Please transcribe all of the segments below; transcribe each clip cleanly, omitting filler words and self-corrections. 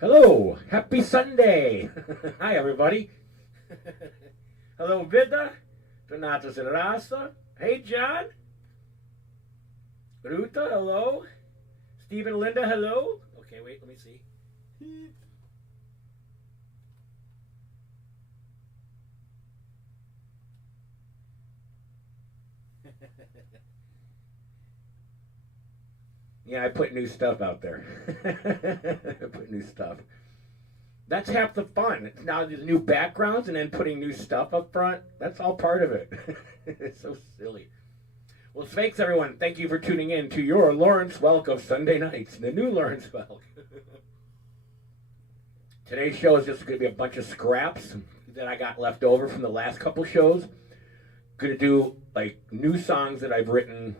Hello, happy Sunday. Hi, everybody. Hello, Vida. Donatas and Rasa. Hey, John. Ruta, hello. Steve and Linda, hello. Okay, wait, let me see. Yeah, I put new stuff out there. I put new stuff. That's half the fun. It's now these new backgrounds and then putting new stuff up front. That's all part of it. It's so silly. Well, thanks, everyone. Thank you for tuning in to your Lawrence Welk of Sunday nights, the new Lawrence Welk. Today's show is just going to be a bunch of scraps that I got left over from the last couple shows. Going to do like new songs that I've written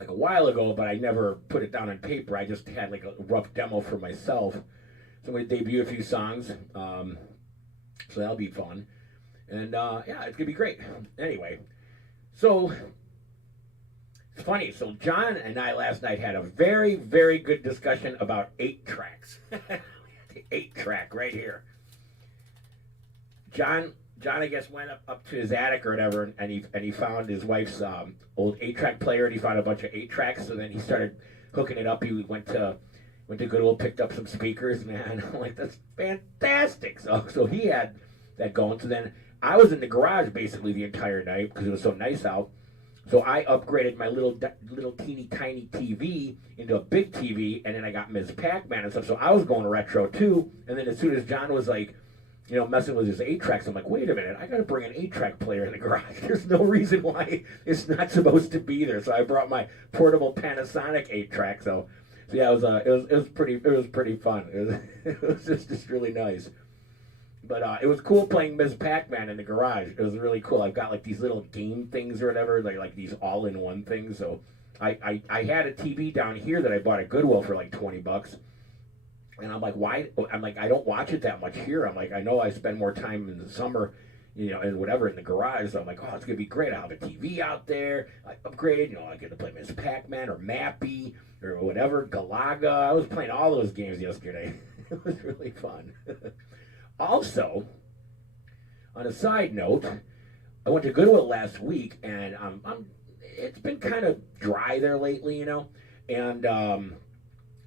like a while ago, but I never put it down on paper. I just had like a rough demo for myself. So I'm going to debut a few songs. So that'll be fun. And yeah, it's going to be great. Anyway, so it's funny. So John and I last night had a very, very good discussion about 8 tracks. The 8-track right here. John, I guess, went up to his attic or whatever, and he found his wife's old 8-track player, and he found a bunch of 8 tracks. So then he started hooking it up. He went to Goodwill, picked up some speakers, man. I'm like, that's fantastic. So he had that going. So then I was in the garage basically the entire night because it was so nice out. So I upgraded my little teeny tiny TV into a big TV, and then I got Ms. Pac-Man and stuff. So I was going retro too. And then as soon as John was like, messing with his 8-tracks, I'm like, wait a minute, I got to bring an 8-track player in the garage. There's no reason why it's not supposed to be there. So I brought my portable Panasonic 8-track. So yeah, it was pretty fun. It was just really nice. But it was cool playing Ms. Pac-Man in the garage. It was really cool. I've got like these little game things or whatever, like these all-in-one things. So I had a TV down here that I bought at Goodwill for like $20. And I'm like, why? I'm like, I don't watch it that much here. I'm like, I know I spend more time in the summer, and whatever in the garage. So I'm like, oh, it's gonna be great. I'll have a TV out there. I upgrade. I get to play Ms. Pac-Man or Mappy or whatever, Galaga. I was playing all those games yesterday. It was really fun. Also, on a side note, I went to Goodwill last week, and it's been kind of dry there lately, and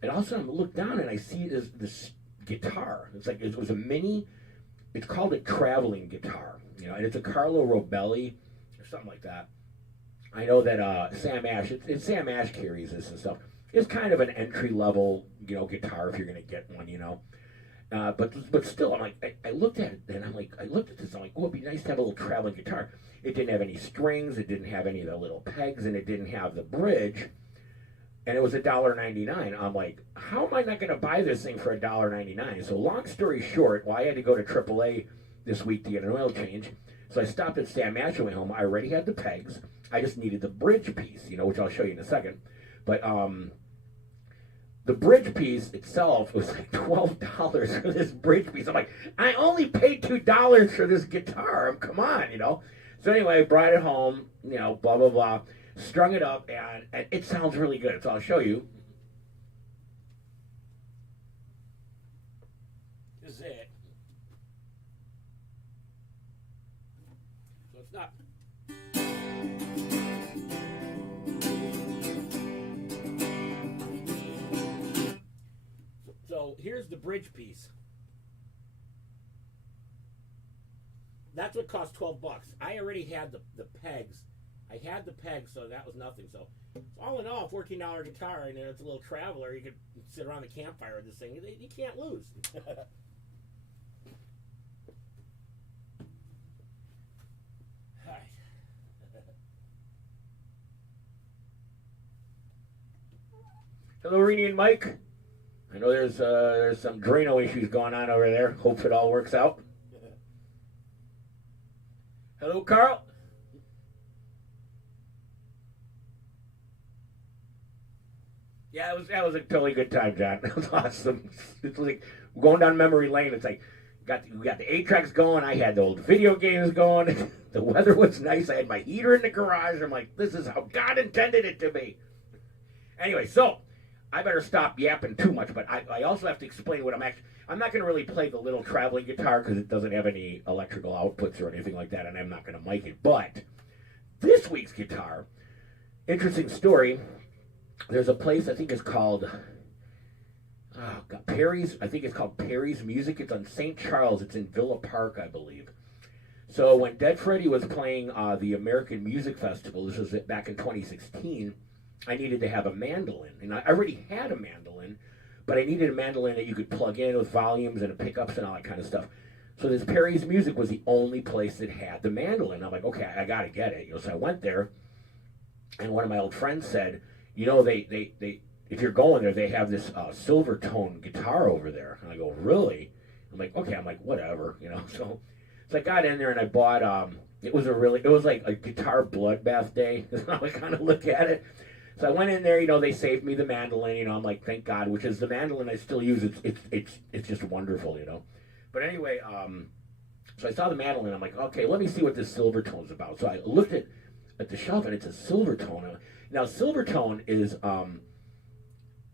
also I look down and I see this guitar. It's like it was a mini. It's called a traveling guitar, and it's a Carlo Robelli or something like that. I know that Sam Ash. It's Sam Ash carries this and stuff. It's kind of an entry level, guitar if you're gonna get one, But still, I'm like, I looked at it, and I looked at this, I'm like, oh, it'd be nice to have a little traveling guitar. It didn't have any strings, it didn't have any of the little pegs, and it didn't have the bridge, and it was $1.99. I'm like, how am I not going to buy this thing for $1.99? So long story short, well, I had to go to AAA this week to get an oil change. So I stopped at Stan Match home. I already had the pegs. I just needed the bridge piece, which I'll show you in a second. But the bridge piece itself was like $12 for this bridge piece. I'm like, I only paid $2 for this guitar. Come on. So anyway, I brought it home, blah, blah, blah. Strung it up, and it sounds really good. So I'll show you. This is it. So it's not. So here's the bridge piece. That's what cost $12. I already had the pegs. I had the pegs, so that was nothing. So all in all, $14 guitar, and it's a little traveler. You could sit around the campfire with this thing. You can't lose. Hi. Hello, Rini and Mike. I know there's some Drano issues going on over there. Hope it all works out. Hello, Carl. Yeah, that was a totally good time, John. That was awesome. It's like going down memory lane. It's like we got the 8-tracks going. I had the old video games going. The weather was nice. I had my heater in the garage. I'm like, this is how God intended it to be. Anyway, so I better stop yapping too much, but I also have to explain what I'm not going to really play the little traveling guitar because it doesn't have any electrical outputs or anything like that, and I'm not going to mic it. But this week's guitar, interesting story. There's a place, I think it's called Perry's. I think it's called Perry's Music. It's on St. Charles. It's in Villa Park, I believe. So when Dead Freddy was playing the American Music Festival, this was back in 2016, I needed to have a mandolin. And I already had a mandolin, but I needed a mandolin that you could plug in with volumes and pickups and all that kind of stuff. So this Perry's Music was the only place that had the mandolin. I'm like, okay, I got to get it. So I went there, and one of my old friends said, they if you're going there, they have this Silvertone guitar over there. And I go, really? I'm like, okay. I'm like, whatever, So I got in there and I bought. It was like a guitar bloodbath day. Is how I kind of look at it. So I went in there. They saved me the mandolin. I'm like, thank God. Which is the mandolin I still use. It's just wonderful. But anyway, so I saw the mandolin. I'm like, okay, let me see what this Silvertone's about. So I looked at the shelf and it's a Silvertone. Now, Silvertone is,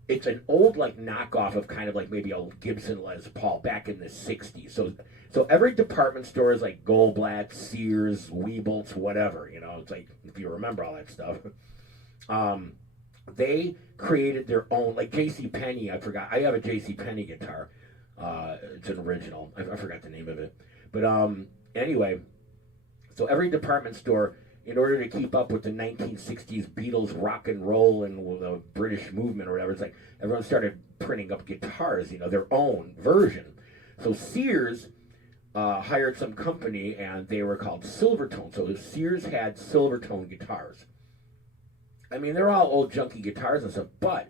it's an old, knockoff of kind of maybe a Gibson Les Paul back in the 60s. So every department store is like Goldblatt, Sears, Weebles, whatever, It's like, if you remember all that stuff. They created their own, like JCPenney, I forgot. I have a JCPenney guitar. It's an original. I forgot the name of it. But anyway, so every department store, in order to keep up with the 1960s Beatles rock and roll and the British movement or whatever, it's like everyone started printing up guitars, their own version. So Sears hired some company, and they were called Silvertone. So Sears had Silvertone guitars. I mean, they're all old junky guitars and stuff, but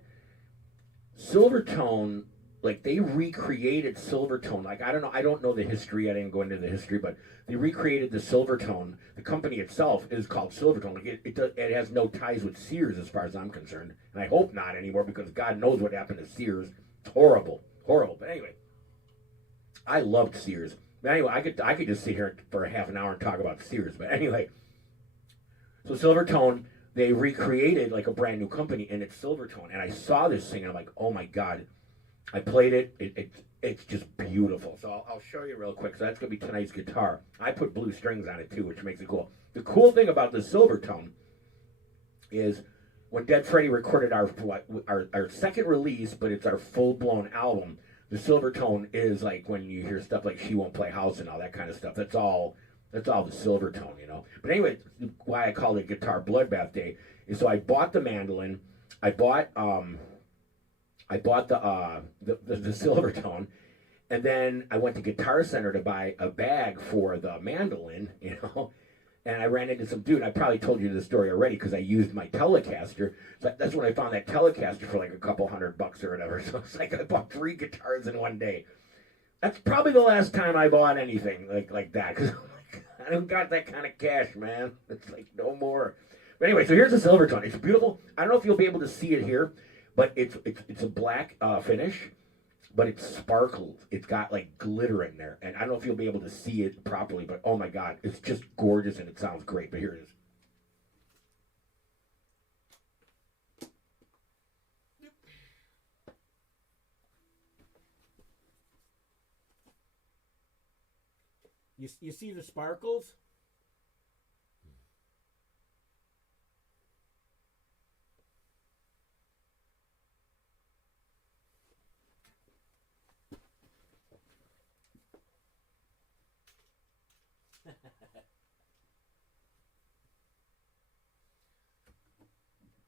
Silvertone, they recreated Silvertone. I don't know the history. I didn't go into the history, but they recreated the Silvertone. The company itself is called Silvertone. It has no ties with Sears as far as I'm concerned, and I hope not anymore because God knows what happened to Sears. It's horrible. But anyway, I loved Sears. But anyway, I could just sit here for a half an hour and talk about Sears. But anyway, so Silvertone, they recreated a brand new company, and it's Silvertone. And I saw this thing, and I'm like, oh my God. I played it. It's just beautiful. So I'll show you real quick. So that's going to be tonight's guitar. I put blue strings on it too, which makes it cool. The cool thing about the Silvertone is when Dead Freddy recorded our second release, but it's our full-blown album, the Silvertone is when you hear stuff like She Won't Play House and all that kind of stuff. That's all the Silvertone, But anyway, why I call it Guitar Bloodbath Day is so I bought the mandolin. I bought the Silvertone, And then I went to Guitar Center to buy a bag for the mandolin, and I ran into some dude. I probably told you this story already because I used my Telecaster. So that's when I found that Telecaster for like a couple $100 or whatever. So it's like I bought 3 guitars in one day. That's probably the last time I bought anything like that because I don't got that kind of cash, man. It's like no more. But anyway, so here's the Silvertone. It's beautiful. I don't know if you'll be able to see it here, but it's a black finish, but it's sparkled. It's got like glitter in there, and I don't know if you'll be able to see it properly, but oh my God, it's just gorgeous and it sounds great. But here it is. You see the sparkles?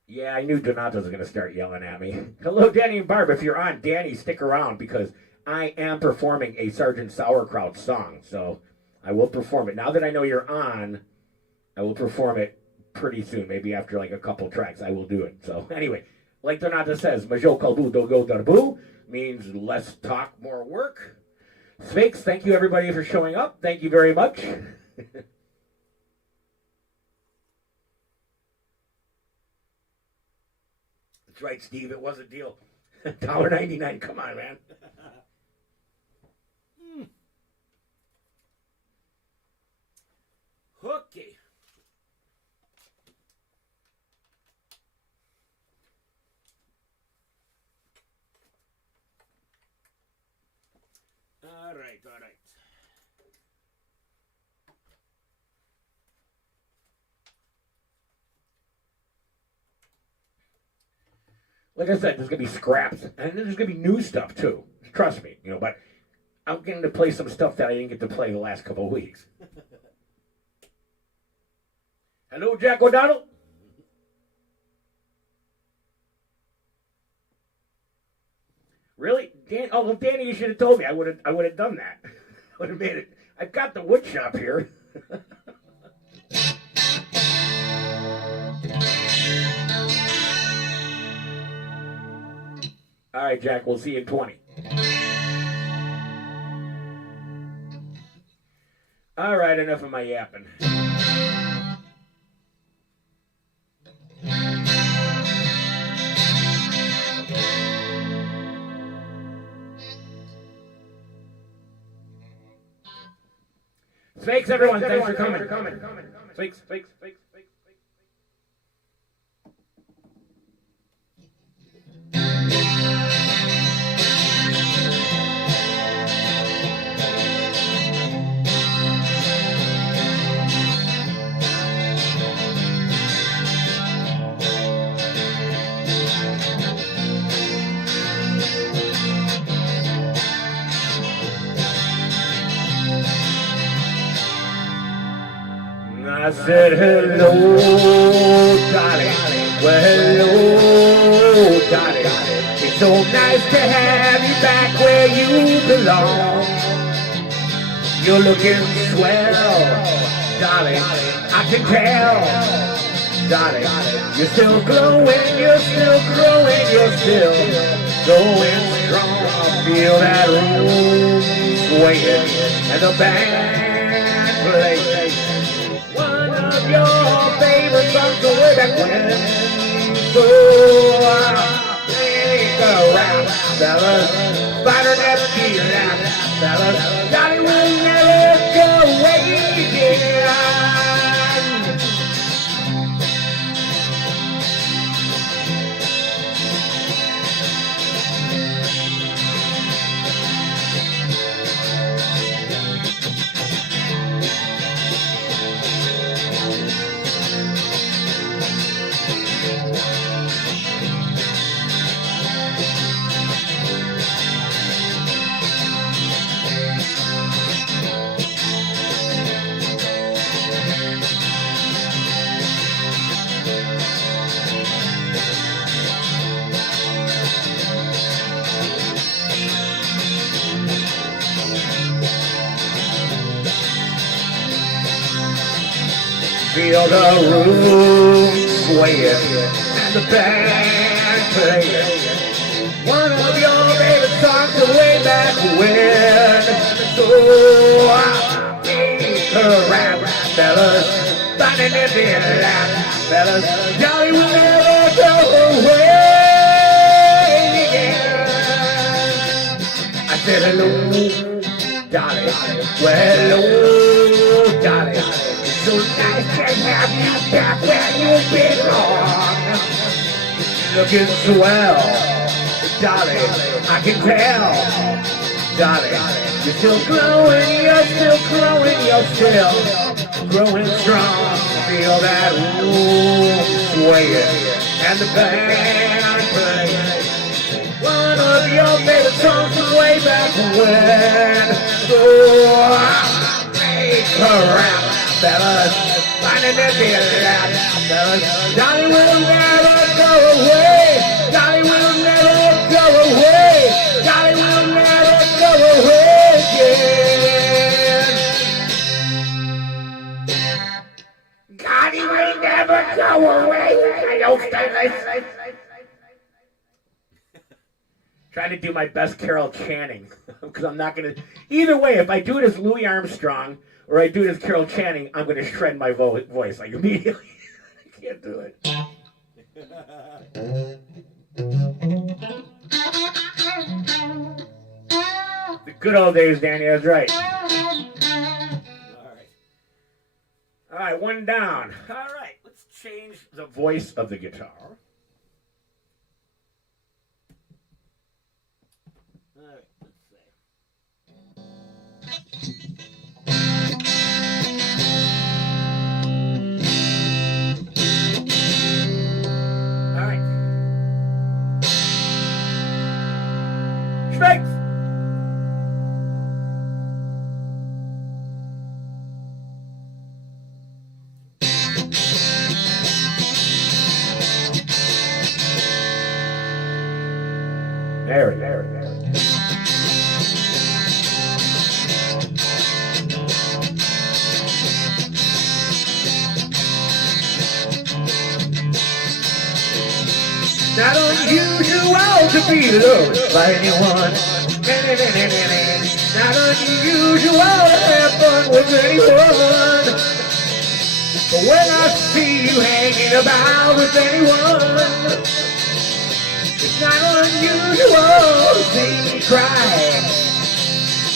Yeah, I knew Donato was going to start yelling at me. Hello, Danny and Barb. If you're on, Danny, stick around because I am performing a Sergeant Sauerkraut song. So I will perform it. Now that I know you're on, I will perform it pretty soon. Maybe after like a couple tracks, I will do it. So anyway, like Donato says, Majo Kalbu Dogo Darbu means less talk, more work. Sphinx, thank you everybody for showing up. Thank you very much. That's right, Steve. It was a deal. $1.99. Come on, man. Hooky. All right, all right. Like I said, there's going to be scraps, and there's going to be new stuff, too. Trust me, but I'm getting to play some stuff that I didn't get to play the last couple of weeks. Hello, Jack O'Donnell. Really? Well, Danny, you should have told me. I would have done that. I would have made it. I've got the wood shop here. All right, Jack, we'll see you in 20. All right, enough of my yapping. Fakes, everyone. Thanks for coming. Fakes. I said, hello, darling. Well, hello, darling. It's so nice to have you back where you belong. You're looking swell, darling. I can tell, darling. You're still glowing, you're still growing, you're still going strong. I feel that room swaying and the band playing. Your favorite songs go way back when. So think around, fellas. Spider never be around, fellas. Johnny will never go away again. Feel the room swaying and the band playing one of your favorite songs from way back when. So I make her rap, fellas, finding it in lap, fellas. Jolly will never go away. I said hello, Dolly. Well, hello, Dolly. So nice to have you back where you belong. Looking swell, Dolly, I can tell. Dolly, you're still growing, you're still growing, you're still growing strong. Feel that room swaying and the band playing one of your favorite songs from way back when. So I make her rap, fellas, finding it in lap, fellas. Dolly will never go away. Dolly will never go away. Dolly will never go away again. Dolly will never go away. I don't think trying to do my best Carol Channing because I'm not going to. Either way, if I do it as Louis Armstrong or I do it as Carol Channing, I'm going to shred my voice like immediately. I can't do it. The good old days, Danny. That's right. All right, one down. All right, let's change the voice of the guitar. Strength. There. Not unusual to be loved by anyone. Not unusual to have fun with anyone. But when I see you hanging about with anyone, it's not unusual to see me cry.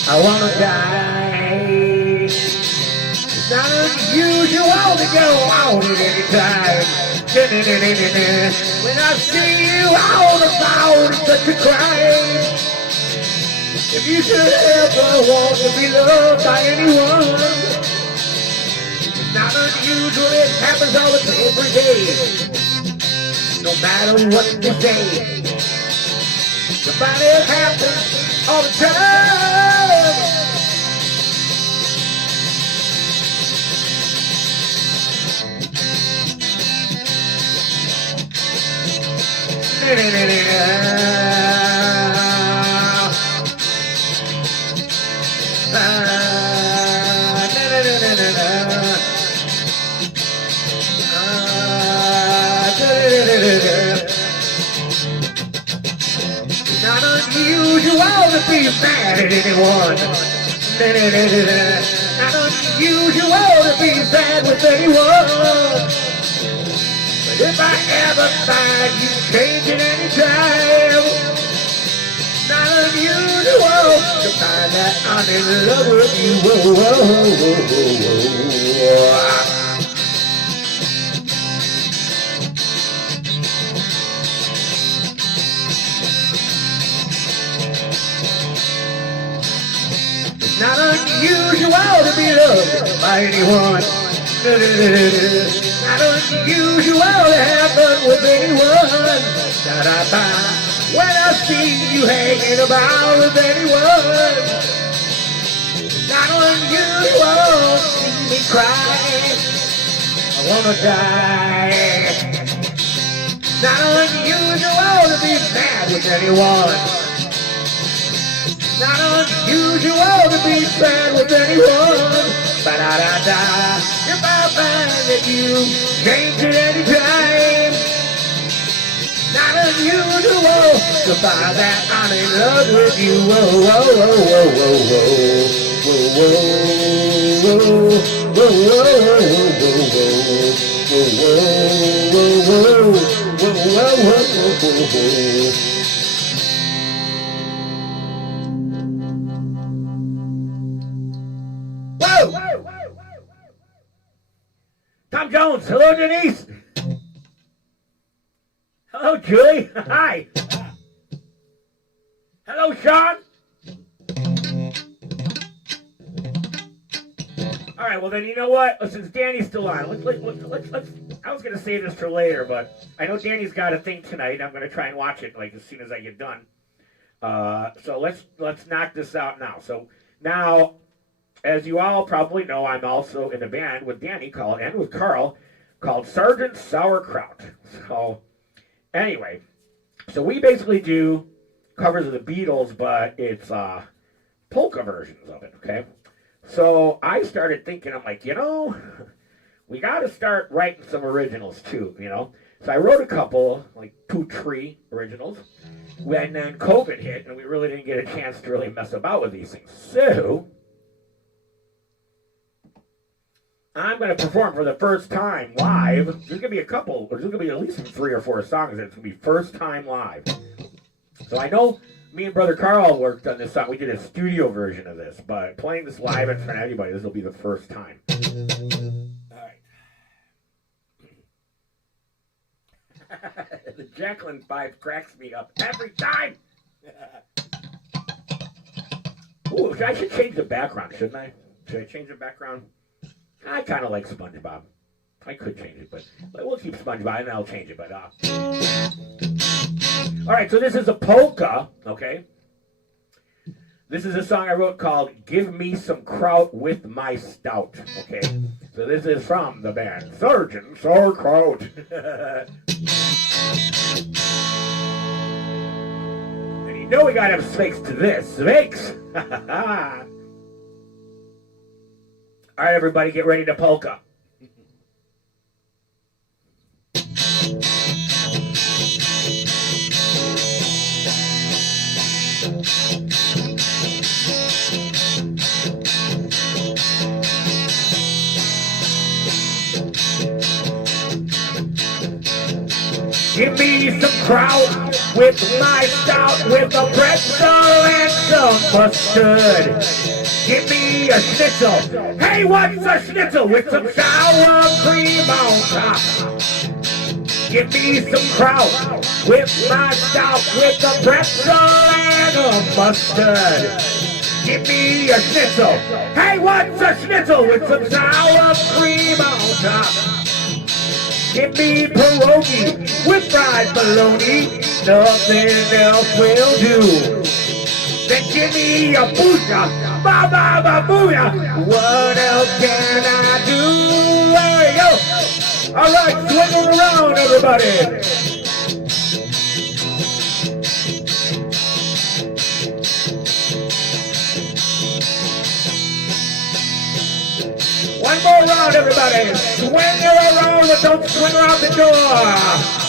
I wanna die. It's not unusual to go out at any time. When I see you out about, it's such a crime. If you should ever want to be loved by anyone, it's not unusual, it happens all the time, every day. No matter what they say, somebody happens all the time. Not unusual to be mad at anyone. Not unusual to be sad with anyone. But if I ever find you changing any time, not unusual to find that I'm in love with you. It's not unusual to be loved by anyone. Not unusual to happen with anyone. When I see you hanging about with anyone, not unusual to see me cry. I wanna die. Not unusual to be mad with anyone. Not unusual to be sad with anyone. Ba-da-da-da. If I find that you change at any time, not unusual to find that I'm in love with you. Whoa, whoa, whoa, whoa, whoa, whoa, whoa, whoa, whoa, whoa, whoa, whoa, whoa. Tom Jones, hello Denise. Hello Julie, hi. Hello Sean. All right, well then you know what? Since Danny's still on, let's. I was gonna save this for later, but I know Danny's got a thing tonight. I'm gonna try and watch it like as soon as I get done. So let's knock this out now. So now. As you all probably know, I'm also in a band with Danny and with Carl called Sergeant Sauerkraut. So anyway, so we basically do covers of the Beatles, but it's polka versions of it, okay? So I started thinking, I'm like, we got to start writing some originals too, So I wrote a couple, like 2-3 originals, and then COVID hit, and we really didn't get a chance to really mess about with these things. So I'm going to perform for the first time live. There's going to be a couple, or there's going to be at least 3 or 4 songs that's going to be first time live. So I know me and Brother Carl worked on this song. We did a studio version of this, but playing this live in front of anybody, this will be the first time. All right. The Jacqueline 5 cracks me up every time. Ooh, I should change the background, shouldn't I? Should I change the background? I kind of like SpongeBob. I could change it, but we'll keep SpongeBob and I'll change it. But all right, so this is a polka, okay? This is a song I wrote called "Give Me Some Kraut with My Stout." Okay, so this is from the band Sergeant Sauerkraut. And you know we gotta have snakes to this. Snakes. All right, everybody, get ready to polka. Give me some kraut with my stout, with a pretzel and some mustard. Give me a schnitzel. Hey, what's a schnitzel with some sour cream on top? Give me some kraut with my stout, with a pretzel and a mustard. Give me a schnitzel. Hey, what's a schnitzel with some sour cream on top? Give me pierogi with fried bologna. Nothing else will do. Then give me a booyah, ba ba ba booyah. What else can I do? There you go. All right, swing it around, everybody. One more round, everybody. Swing it around, but don't swing around the door.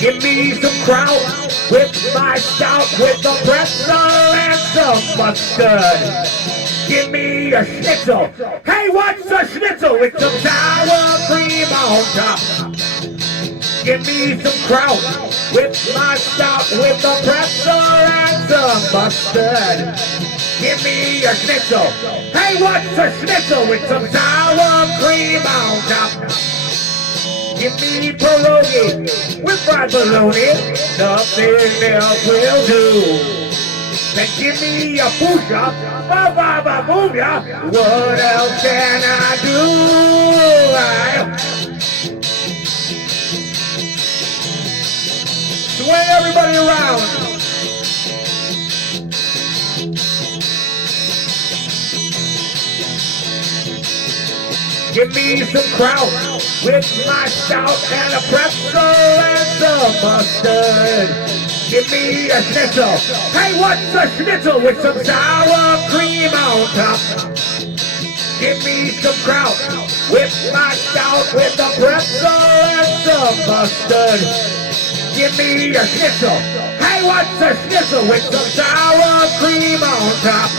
Give me some kraut with my stout, with a pretzel and some mustard. Give me a schnitzel. Hey, what's a schnitzel with some sour cream on top? Give me some kraut with my stout, with a pretzel and some mustard. Give me a schnitzel. Hey, what's a schnitzel with some sour cream on top? Give me pierogi with fried bologna. Nothing else will do. Then give me a booyah, ba ba ba booyah. What else can I do? Swing everybody around. Give me some kraut with my stout and a pretzel and some mustard. Give me a schnitzel. Hey, what's a schnitzel with some sour cream on top? Give me some kraut with my stout with a pretzel and some mustard. Give me a schnitzel. Hey, what's a schnitzel with some sour cream on top?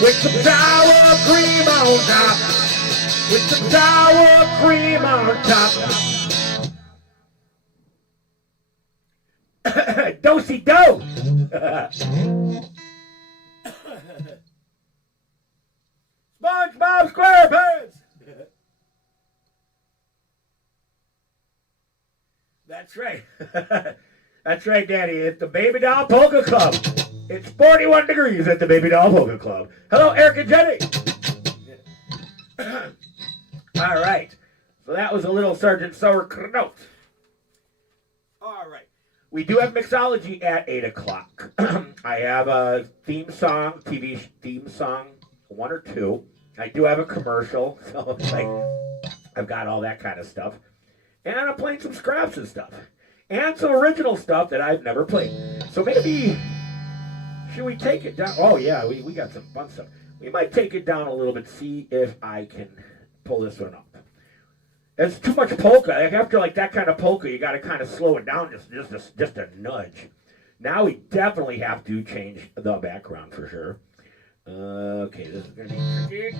With some sour cream on top. With some sour cream on top. Do-si-do. SpongeBob SquarePants. That's right. That's right, Daddy. It's the Baby Doll Polka Club. It's 41 degrees at the Baby Doll Polka Club. Hello, Eric and Jenny. All right. So that was a little Sergeant Sauerkraut. All right. We do have mixology at 8 o'clock. I have a theme song, TV theme song, 1 or 2. I do have a commercial, so it's like I've got all that kind of stuff. And I'm playing some scraps and stuff. And some original stuff that I've never played. So maybe, should we take it down? Oh, yeah, we got some fun stuff. We might take it down a little bit, see if I can pull this one up. It's too much polka. Like after like that kind of polka, you got to kind of slow it down just a nudge. Now we definitely have to change the background for sure. Okay, this is going to be tricky.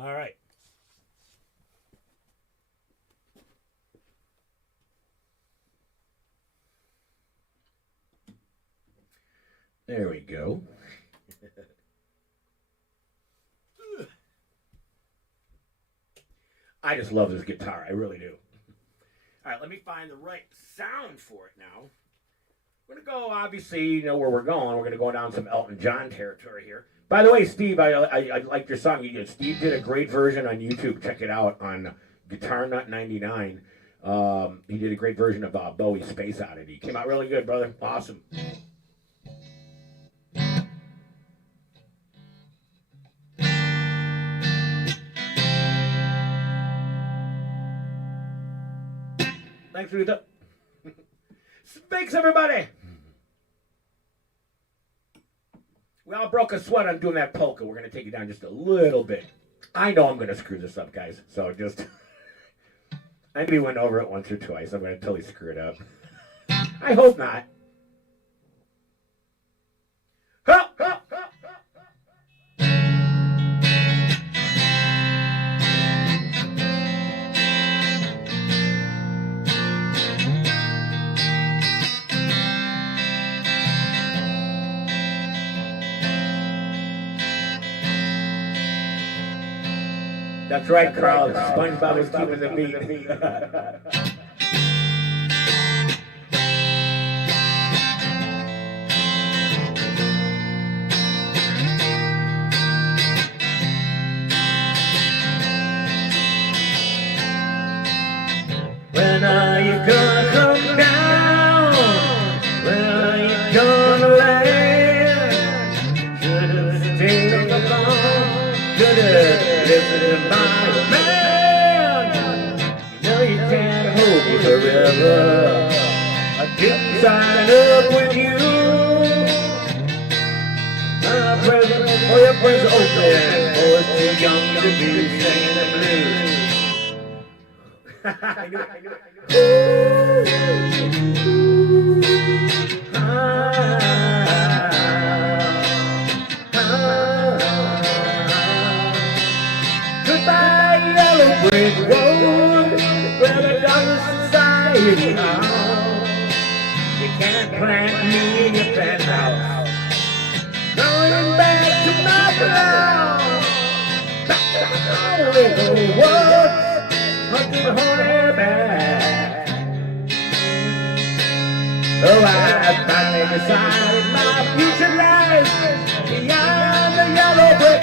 All right. There we go. I just love this guitar. I really do. All right, let me find the right sound for it now. We're going to go, obviously, you know where we're going. We're going to go down some Elton John territory here. By the way, Steve, I liked your song. Steve did a great version on YouTube. Check it out on Guitar Nut 99. He did a great version of Bowie's Space Oddity. Came out really good, brother. Awesome. Thanks, Rita. Thanks, everybody. We all broke a sweat on doing that polka. We're going to take it down just a little bit. I know I'm going to screw this up, guys. So just, I maybe went over it once or twice. I'm going to totally screw it up. I hope not. Ha, ha, ha. That's right, Carl. SpongeBob is keeping the beat. When are you gonna come down? When are you gonna land? Should've stayed alone. Should've listened to my man. You know you can't hold me forever. I didn't sign up with you. My present for your present open. Oh, it's too young to be singing the blues. I knew it. Goodbye, yellow brick road, where the darkest society now. You can't plant me in your penthouse. Going back to my around. Back down in the woods, hunting honey bear. Oh, I finally decided my future lies beyond the yellow brick.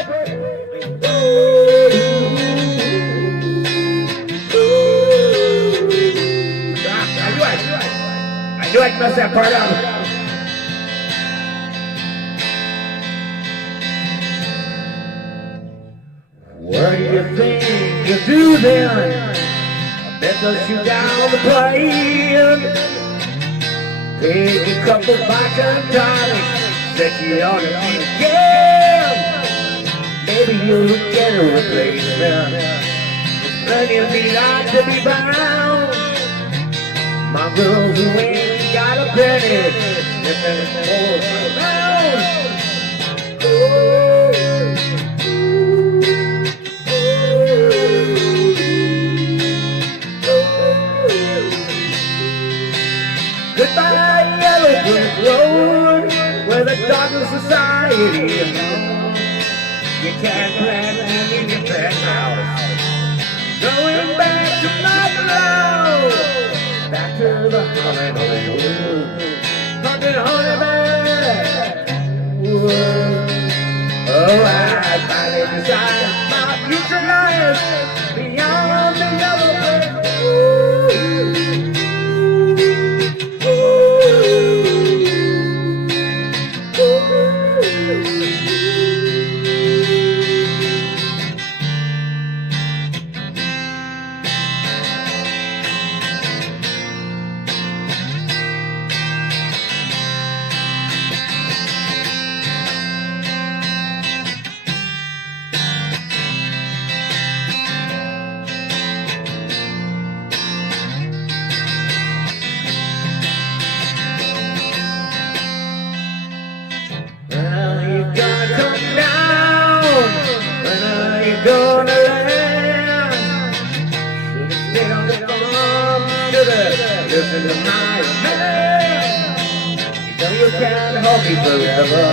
I knew I'd mess that part up. What do you think you do then? I bet they'll shoot down the plane. Take a couple vodka and tonics that you ought to be again. Maybe you'll get a replacement. There's plenty of me like to be bound. My girls who ain't got a penny, sniffing holes around. Goodbye, yellow brick road, where the darkness society is. You can't plant me in your penthouse. Going back to my blow. Back to the honey bear. Oh, I finally decided my future lies beyond the yellow brick. Gonna land. Should've stayed on the farm. Should've listened to my man. You know you can't hold me forever.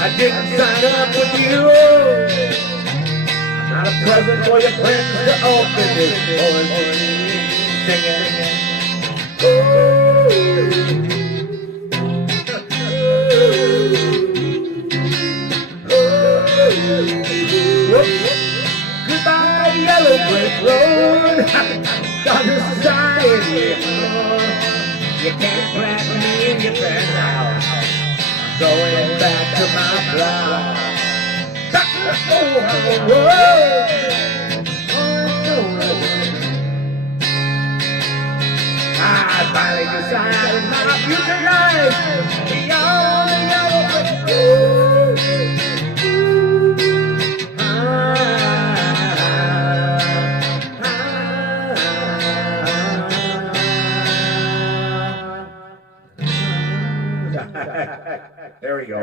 I didn't sign up with you. I'm not a present for your friends to open this poem singing. Goodbye, yellow brick road. Dodger society. You can't plant me in your penthouse. I'm going back to my block. Back to the road. I finally decided my future life beyond the yellow brick road. There we go.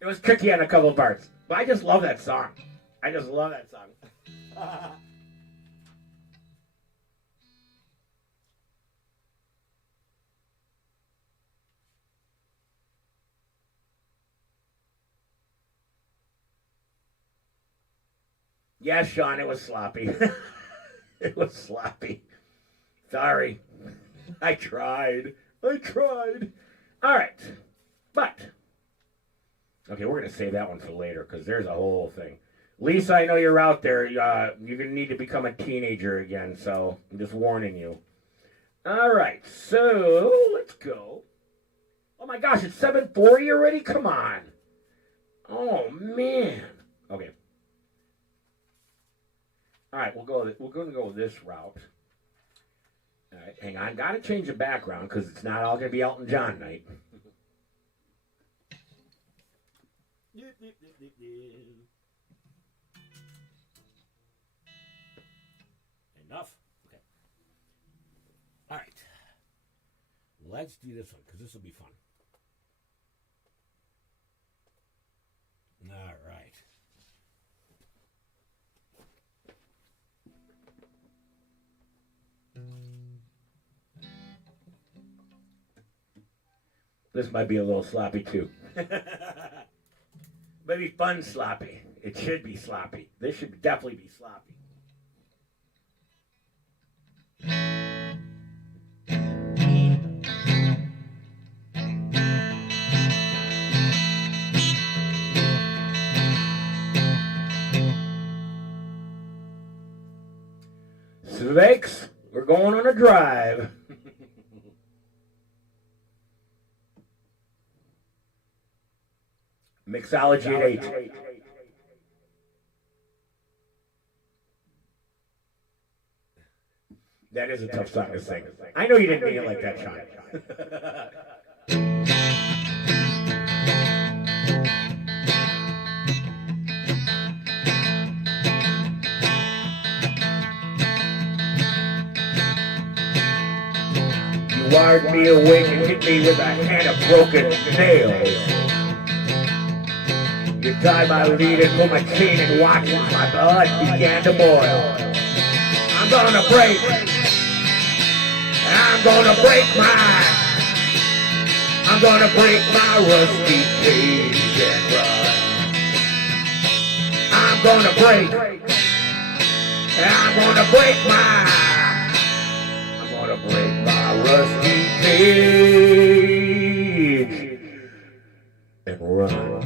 It was tricky on a couple of parts, but I just love that song. I just love that song. Yeah, Sean, it was sloppy. It was sloppy. Sorry. I tried. All right. But, okay, we're going to save that one for later because there's a whole thing. Lisa, I know you're out there. You're going to need to become a teenager again, so I'm just warning you. All right, so let's go. Oh, my gosh, it's 7:40 already? Come on. Oh, man. Okay. All right, we're going to go this route. All right, hang on. Got to change the background because it's not all going to be Elton John night. Enough. Okay. All right. Let's do this one because this will be fun. All right. This might be a little sloppy too. Maybe fun sloppy. It should be sloppy. This should definitely be sloppy. Snakes, we're going on a drive. Mixology at 8. That is a tough song to sing. I know you didn't mean it like that, Sean. You wired me awake and hit me with a hand of broken nails. You tied my lead and pulled my chain and watched as my blood began to boil. I'm gonna break. I'm gonna break my rusty cage and run. I'm gonna break. I'm gonna break my rusty cage and run.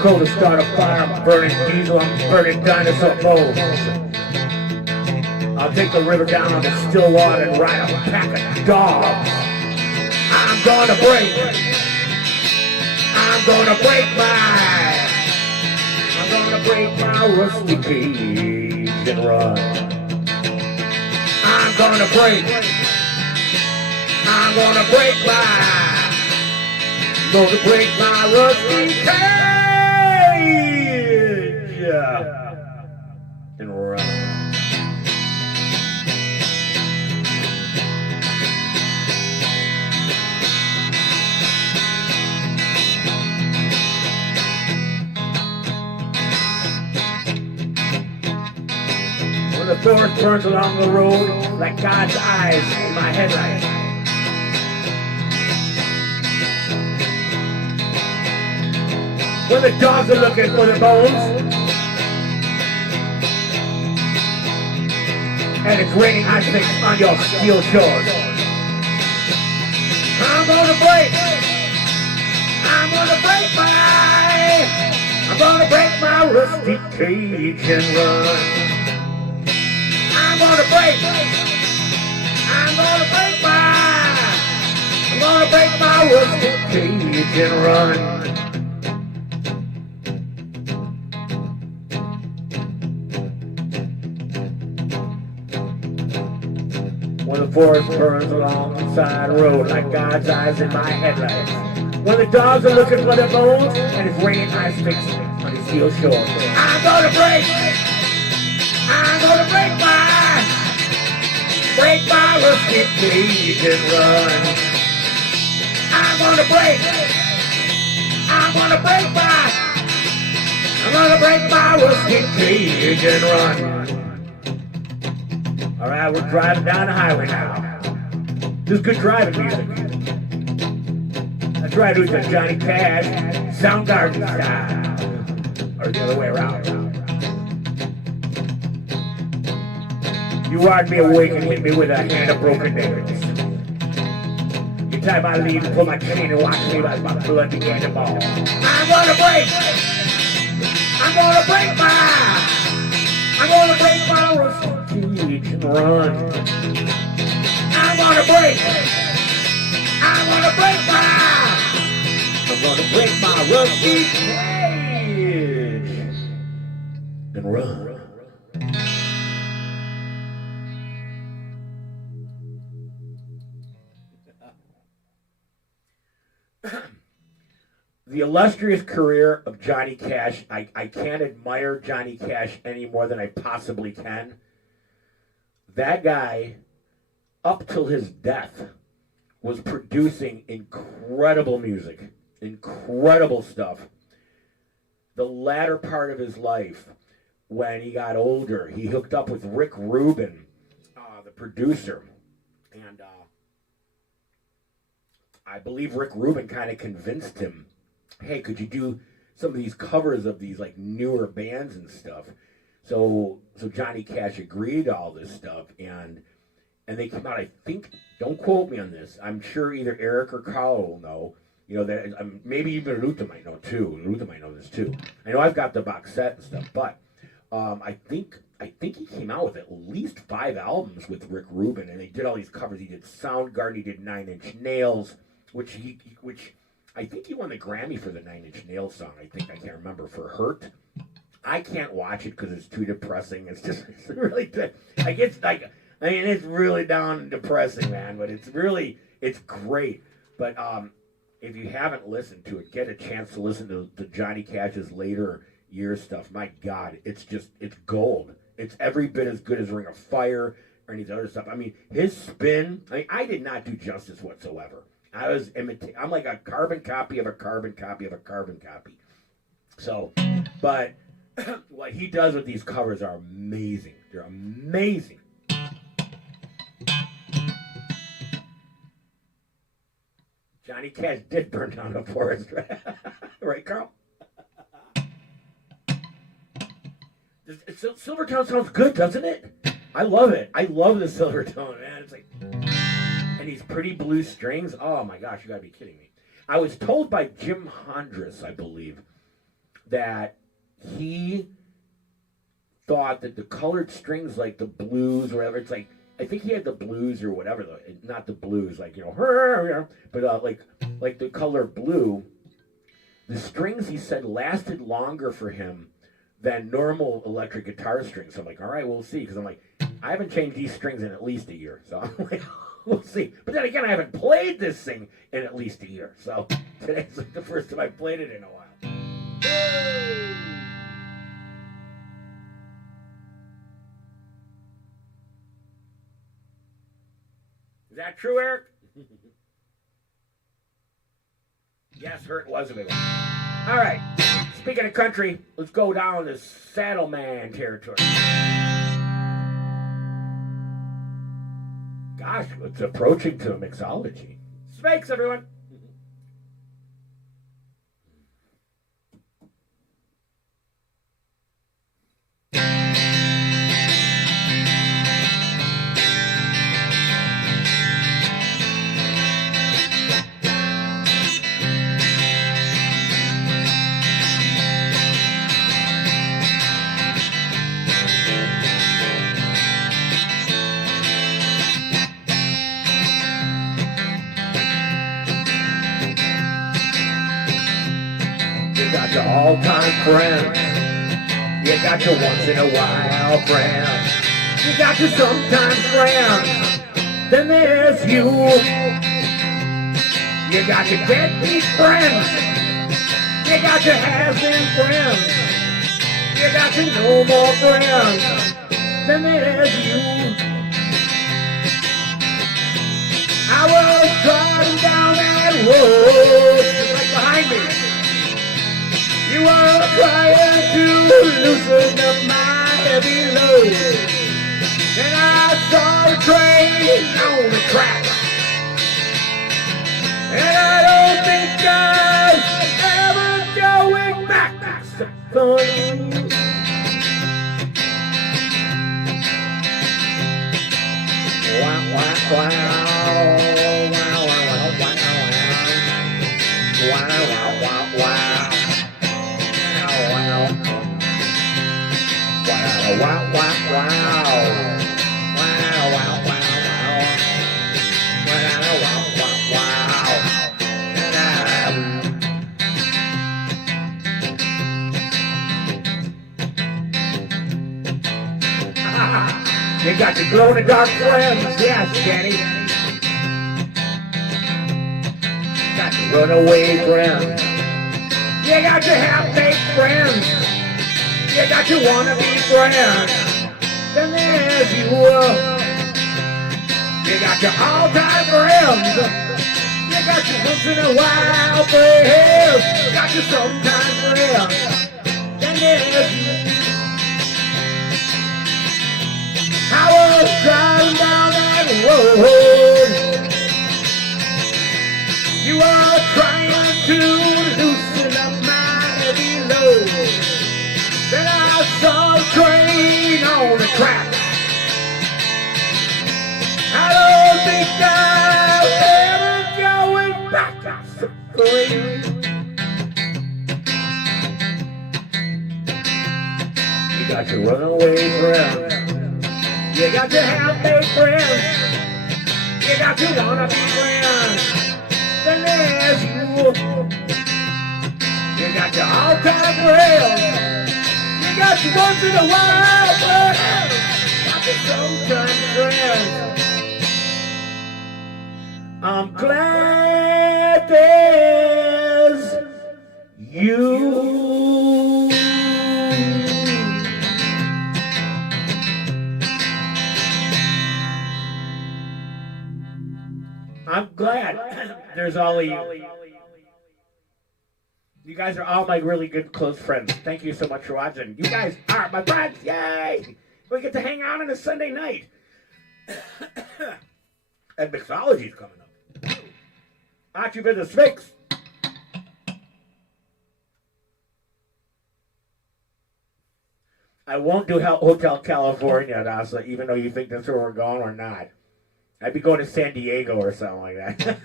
Cold to start a fire, I'm burning diesel, I'm burning dinosaur bones. I'll take the river down on the still water and ride a pack of dogs. I'm gonna break my rusty cage and run. I'm gonna break my rusty cage and run. When the forest burns along the road like God's eyes in my headlights. When the dogs are looking for the bones, and it's raining ice picks on your steel shores. I'm gonna break my rusty cage and run. I'm gonna break my rusty cage and run. When the forest burns along the side road like God's eyes in my headlights. When the dogs are looking for their bones and it's raining ice picks on the steel shore. I'm gonna break my rusty cage and run. I'm gonna break my rusty cage and run. All right, we're driving down the highway now. This is good driving music. I try to do some Johnny Cash, Soundgarden style, or the other way around. You wired me awake and hit me with a hand of broken nails. You tied my lead and pulled my chain and watched me as my blood began to boil. I'm gonna break my rusty cage and run. I'm gonna break my rusty cage and run. The illustrious career of Johnny Cash, I can't admire Johnny Cash any more than I possibly can. That guy, up till his death, was producing incredible music, incredible stuff. The latter part of his life, when he got older, he hooked up with Rick Rubin, the producer. And I believe Rick Rubin kind of convinced him, hey, could you do some of these covers of these like newer bands and stuff? So Johnny Cash agreed to all this stuff, and they came out, I think, don't quote me on this, I'm sure either Eric or Carl will know, you know, that maybe even Luther might know too. Luther might know this too. I know I've got the box set and stuff, but I think he came out with at least 5 albums with Rick Rubin, and they did all these covers. He did Soundgarden, he did Nine Inch Nails, which I think he won the Grammy for the Nine Inch Nails song. I can't remember, for Hurt. I can't watch it because it's too depressing. It's really like it's really down and depressing, man. But it's great. But if you haven't listened to it, get a chance to listen to Johnny Cash's later year stuff. My God, it's gold. It's every bit as good as Ring of Fire or any of the other stuff. I mean, his spin. I did not do justice whatsoever. I'm like a carbon copy of a carbon copy of a carbon copy. So, but what he does with these covers are amazing. They're amazing. Johnny Cash did burn down a forest, right, Carl? Silvertone sounds good, doesn't it? I love it. I love the Silvertone, man. It's like, and these pretty blue strings. Oh my gosh, you gotta be kidding me. I was told by Jim Hondras, I believe, that he thought that the colored strings, like the blues or whatever, it's like, I think he had the blues or whatever, not the blues, like, you know, but like the color blue, the strings, he said, lasted longer for him than normal electric guitar strings. So I'm like, all right, we'll see. Because I'm like, I haven't changed these strings in at least a year. So I'm like, we'll see. But then again, I haven't played this thing in at least a year. So today's like the first time I played it in a while. Is that true, Eric? Yes, Hurt was a big one. All right. Speaking of country, let's go down to Saddleman territory. Gosh, it's approaching to a mixology. Smekes, everyone. Your all-time friends. You got your once-in-a-while friends. You got your sometimes friends. Then there's you. You got your deadbeat friends. You got your has-been friends. You got your no more friends. Then there's you. I was driving down that road, just like behind me. You were trying to loosen up my heavy load, and I saw a train on the track, and I don't think I'm ever going back. That's the fun. Wow, wow, wow, wow, wow, wow, wow, wow, wow. Wow, wow, wow. Wow, wow, wow, wow. Wow, wow, wow, wow. You got your glow-in-the-dark friends, yes, Kenny. Got your runaway friends. You got your half-baked friends. You got your wannabe friends. Then there's you. You got your all-time friends. You got your once in a while friends. You got your sometime friends. Then there's you. I was driving down that road. You are trying to loosen up my heavy load. Then I saw a train on the track. I don't think I'll ever going back. I'm so afraid. You got your runaway friends. You got your half-baked friends. You got your wannabe friends. Then there's you. You got your all-time friends. You got your once in a while friends. Got your sometime friends. I'm glad there's you. I'm glad there's all of you. You guys are all my really good close friends. Thank you so much for watching. You guys are my friends. Yay! We get to hang out on a Sunday night. And mixology's coming up. Aren't you been the Sphinx? I won't do Hotel California, Nasa, even though you think that's where we're going or not. I'd be going to San Diego or something like that.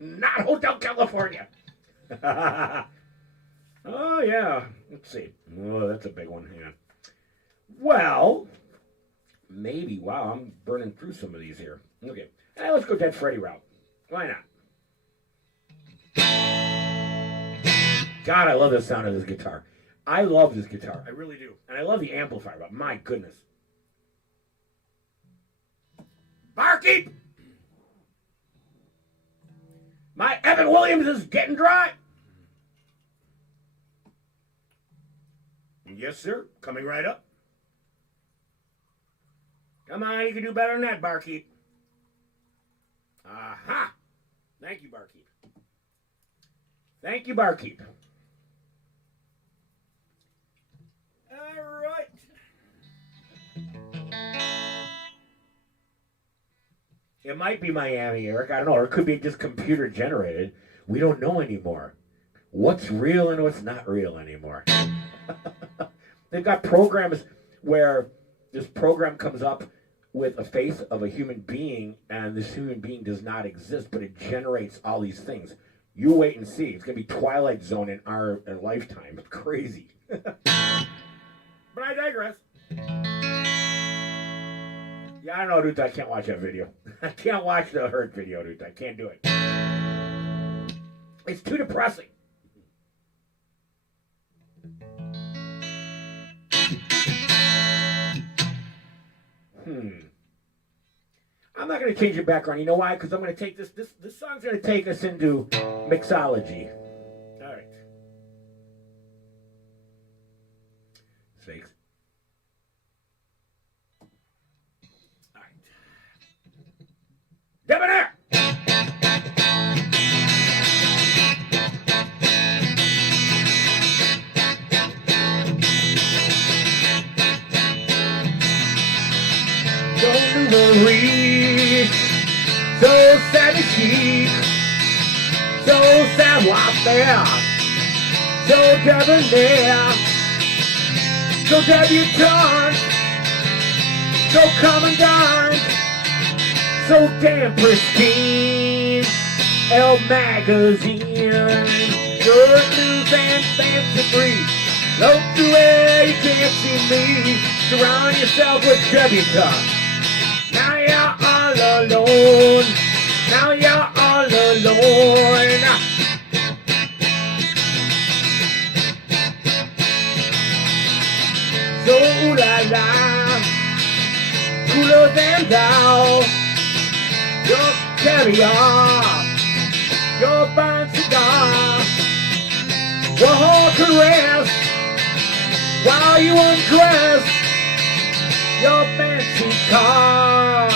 Not Hotel California. Oh, yeah. Let's see. Oh, that's a big one. Yeah. Well, maybe. Wow, I'm burning through some of these here. Okay. Let's go Dead Freddy route. Why not? God, I love the sound of this guitar. I love this guitar. I really do. And I love the amplifier, but my goodness. Barkeep! My Evan Williams is getting dry. Yes, sir. Coming right up. Come on, you can do better than that, Barkeep. Aha! Thank you, Barkeep. Thank you, Barkeep. All right. It might be Miami, Eric. I don't know. Or it could be just computer generated. We don't know anymore. What's real and what's not real anymore. They've got programs where this program comes up with a face of a human being, and this human being does not exist, but it generates all these things. You wait and see. It's going to be Twilight Zone in our lifetime. It's crazy. But I digress. Yeah, I don't know, dude. I can't watch that video. I can't watch the Hurt video, dude. I can't do it. It's too depressing. I'm not going to change your background. You know why? Because I'm going to take this song's going to take us into mixology. All right. Sakes. All right. Debonair! Don't worry, so sad and chic, so sad out there, so debonair, so debutante, so commandant, so damn pristine. Elle magazine, good news and fancy free. Look to where you can't see me. Surround yourself with debutantes. Now you're all alone. Now you're all alone. So ooh la la, cooler than thou. Your caviar, your fine cigar, your whole caress. While you undress your fancy car,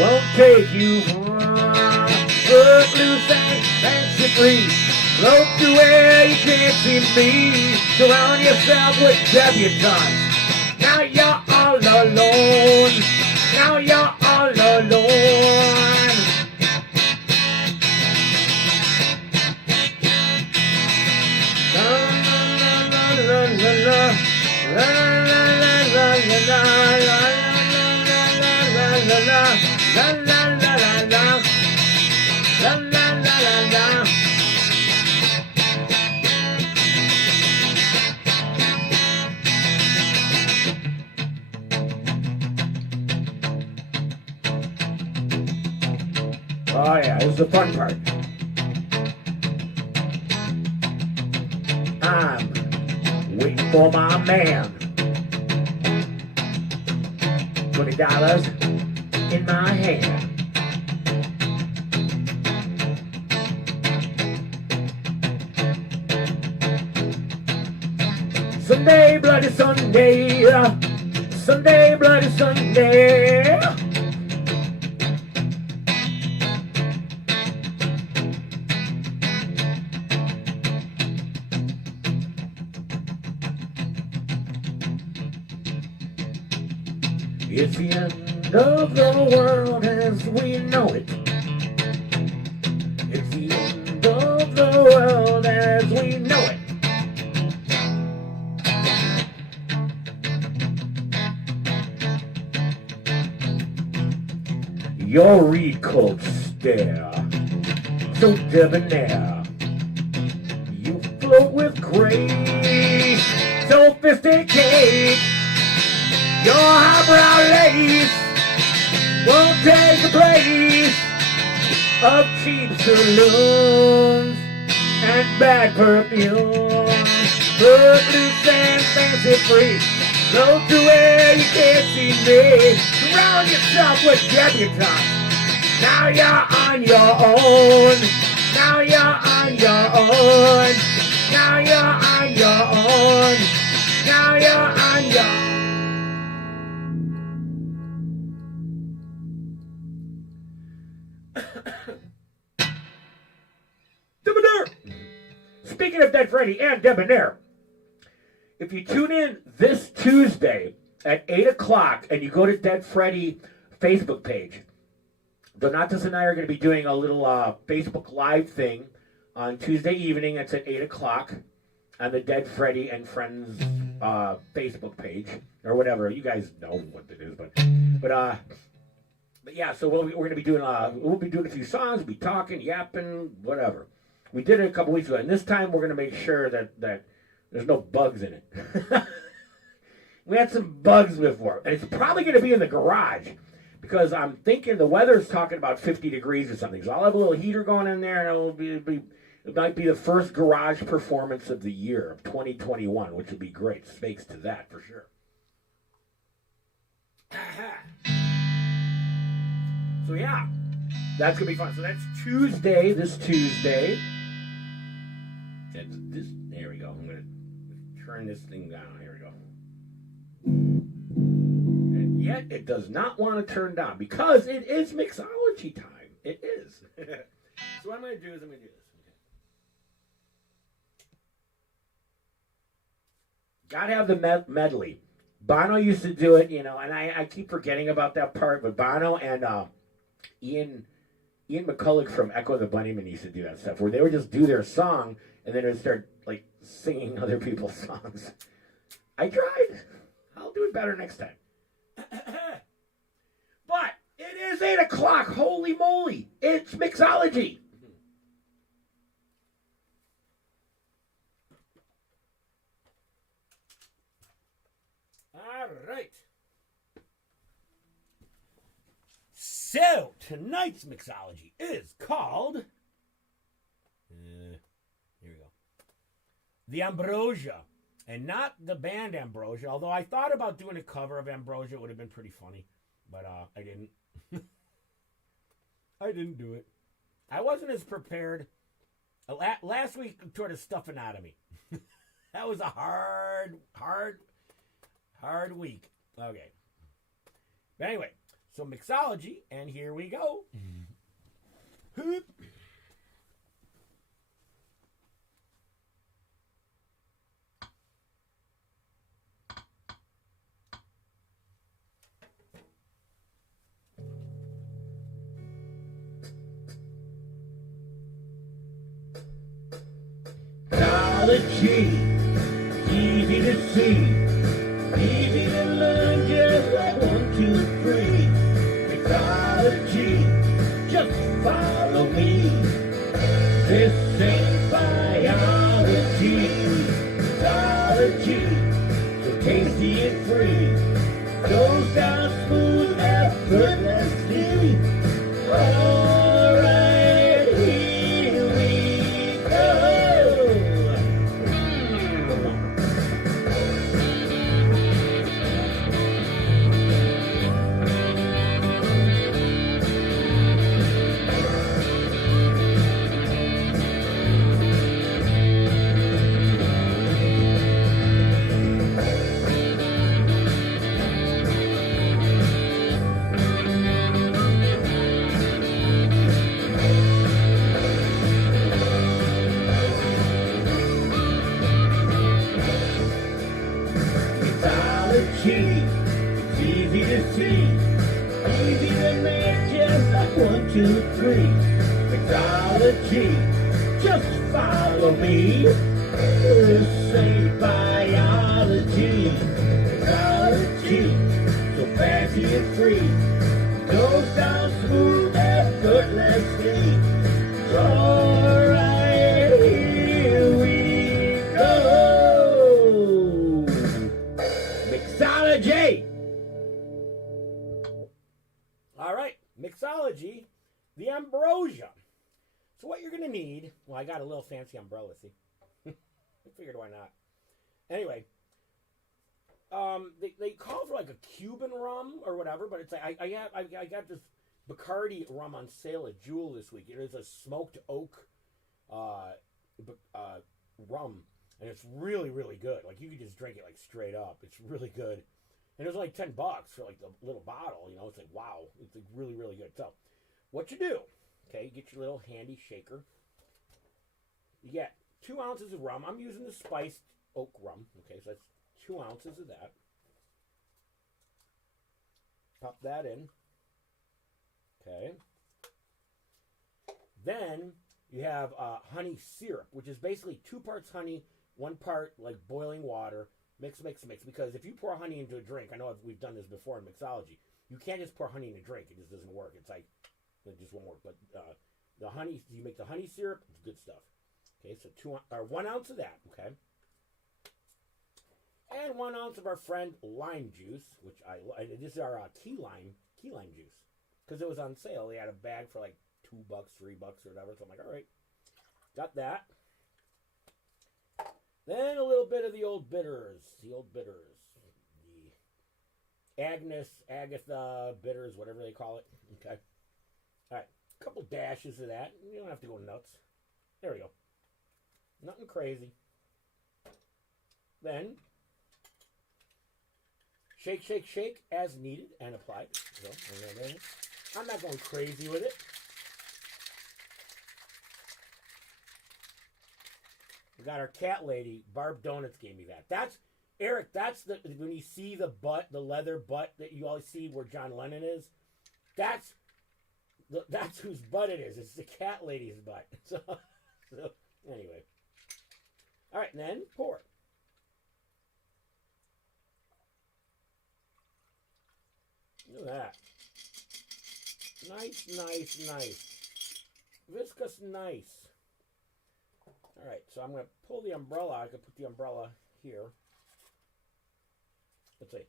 won't take you far. Footloose and fancy free. Float to where you can't see me. Surround yourself with debutantes. Now you're all alone. Now you're all alone. La la la la la la la la la la la la la. Oh yeah, this is the fun part. I'm waiting for my man. $20 in my hand. Sunday, bloody Sunday. Sunday, bloody Sunday. It's the end of the world as we know it. It's the end of the world as we know it. Your reed coat stare, so debonair. You float with grace, sophisticate. Your highbrow lace won't take the place of cheap saloons and bad perfumes. Footloose and fancy free. Float to where you can't see me. Surround yourself with debutantes. Now you're on your own. Now you're on your own. Now you're on your own. Now you're on your own. Debonair! Speaking of Dead Freddy and Debonair, if you tune in this Tuesday at 8 o'clock and you go to Dead Freddy Facebook page, Donatus and I are going to be doing a little Facebook Live thing on Tuesday evening. It's at 8 o'clock on the Dead Freddy and Friends Facebook page, or whatever. You guys know what it is, but yeah, so we're going to be doing, we'll be doing a few songs, we'll be talking, yapping, whatever. We did it a couple weeks ago, and this time we're going to make sure that there's no bugs in it. We had some bugs before, and it's probably going to be in the garage, because I'm thinking the weather's talking about 50 degrees or something, so I'll have a little heater going in there, and it might be the first garage performance of the year, of 2021, which would be great. Thanks to that, for sure. So yeah, that's going to be fun. So that's Tuesday, this Tuesday. There we go. I'm going to turn this thing down. Here we go. And yet it does not want to turn down because it is mixology time. It is. So what I'm going to do is I'm going to do this. Got to have the medley. Bono used to do it, and I keep forgetting about that part, but Bono and Ian McCulloch from Echo the Bunnymen used to do that stuff, where they would just do their song, and then they would start, singing other people's songs. I tried. I'll do it better next time. But it is 8 o'clock. Holy moly. It's mixology. All right. So, tonight's mixology is called... here we go. The Ambrosia. And not the band Ambrosia, although I thought about doing a cover of Ambrosia. It would have been pretty funny. But I didn't. I didn't do it. I wasn't as prepared. Last week, sort of stuffing out of me. That was a hard week. Okay. But anyway, So mixology, and here we go. Hoop. Mixology, easy to see, easy to learn, just like 1, 2, 3. Mixology, just follow me. This ain't biology, mixology, so tasty and free, goes down smooth, effortlessly. All right, here we go. Mixology, it's easy to see, easy to make, just like 1, 2, 3. Mixology, just follow me. This ain't biology, mixology, so fancy and free, goes down smooth, effortlessly. All right, here we go. Mixology. All right, mixology, the ambrosia. So what you're gonna need? Well, I got a little fancy umbrella. See, I figured why not. Anyway, they call for like a Cuban rum or whatever, but it's like I got this Bacardi rum on sale at Jewel this week. It is a smoked oak rum, and it's really, really good. Like, you could just drink it like straight up. It's really good, and it was like $10 for like the little bottle. You know, it's like, wow, it's like really, really good. So, what you do? Okay, you get your little handy shaker. You get 2 ounces of rum. I'm using the spiced oak rum. Okay, so that's 2 ounces of that. Pop that in. Okay. Then you have honey syrup, which is basically 2 parts honey, 1 part like boiling water. Mix, mix, mix. Because if you pour honey into a drink, I know we've done this before in mixology, you can't just pour honey in a drink. It just doesn't work. It's like, it just won't work. But the honey, you make the honey syrup, it's good stuff. Okay, so 1 ounce of that, okay? And 1 ounce of our friend lime juice, which this is our key lime juice. Because it was on sale. They had a bag for like $2, $3 or whatever. So I'm like, all right, got that. Then a little bit of the old bitters. The Agatha bitters, whatever they call it. Okay. All right, a couple dashes of that. You don't have to go nuts. There we go. Nothing crazy. Then shake, shake, shake as needed and applied. So, I'm not going crazy with it. We got our cat lady, Barb Donuts, gave me that. That's Eric. That's when you see the butt, the leather butt that you always see where John Lennon is. That's whose butt it is. It's the cat lady's butt. So anyway, all right, and then pour. Look at that. Nice, nice, nice. Viscous nice. All right, so I'm going to pull the umbrella. I could put the umbrella here. Let's see.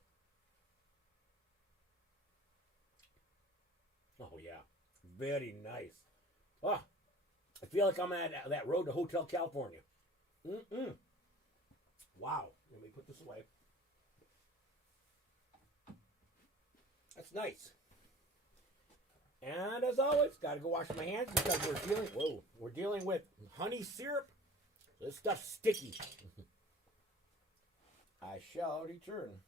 Oh, yeah. Very nice. Oh, I feel like I'm at that road to Hotel California. Wow. Let me put this away. That's nice. And as always, gotta go wash my hands because we're dealing with honey syrup. This stuff's sticky. I shall return.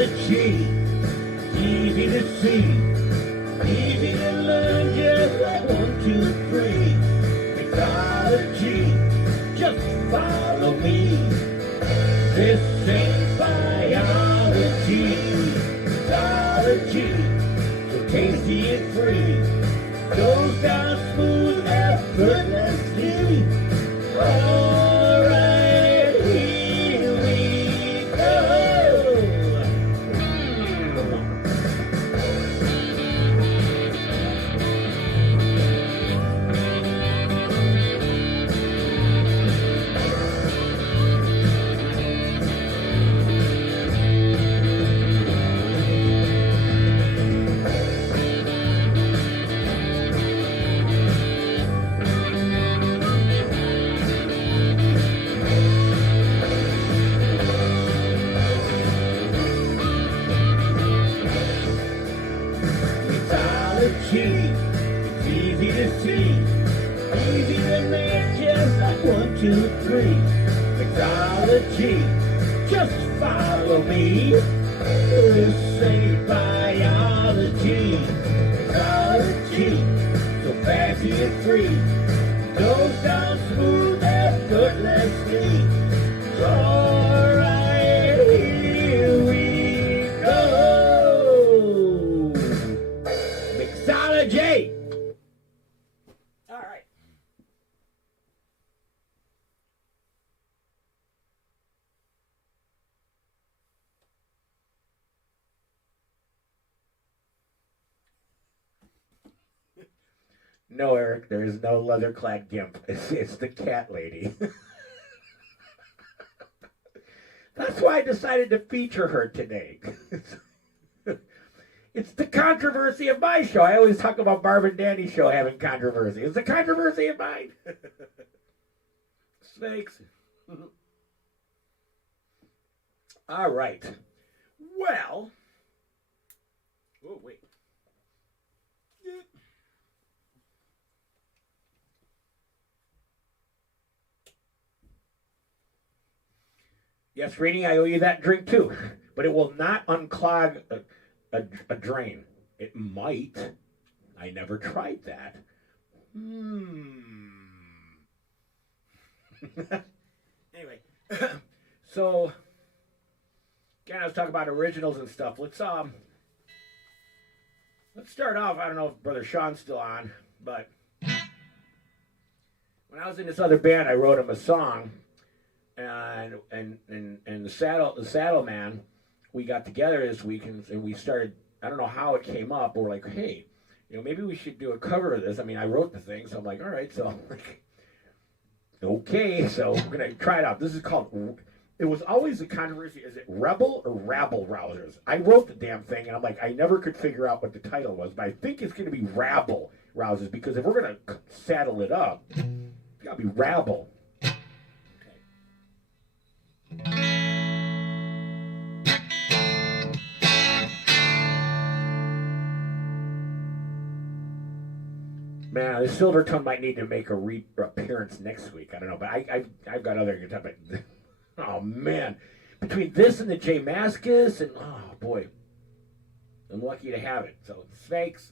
Mixology, easy to see, easy to learn, just like 1, 2, 3. Mixology, just follow me. This ain't biology, mixology, so tasty and free. Goes down smooth, effortlessly. All right, here we go. Mixology, it's easy to see, easy to make, just like 1, 2, 3. Mixology, just follow me. This ain't biology. Mixology, so fancy and free, goes down smooth, effortlessly. All right, here we go. Mixology. All right. No, Eric, there is no leather-clad gimp. It's the cat lady. That's why I decided to feature her today. It's the controversy of my show. I always talk about Barb and Danny's show having controversy. It's the controversy of mine. Snakes. All right. Well. Oh, wait. Yes, Rainey, I owe you that drink too. But it will not unclog a drain. It might. I never tried that. Anyway, so again, I was talking about originals and stuff. Let's start off. I don't know if Brother Sean's still on, but when I was in this other band, I wrote him a song, and the Saddle Man, we got together this week and we started. I don't know how it came up. But we're like, hey, maybe we should do a cover of this. I mean, I wrote the thing, so I'm like, all right, so okay, so we're gonna try it out. This is called. It was always a controversy. Is it Rebel or Rabble Rousers? I wrote the damn thing, and I'm like, I never could figure out what the title was, but I think it's gonna be Rabble Rousers because if we're gonna saddle it up, it's gotta be Rabble. Man, the Silvertone might need to make a appearance next week. I don't know, but I've got other guitar. But oh man, between this and the J Mascis, and oh boy, I'm lucky to have it. So Snakes.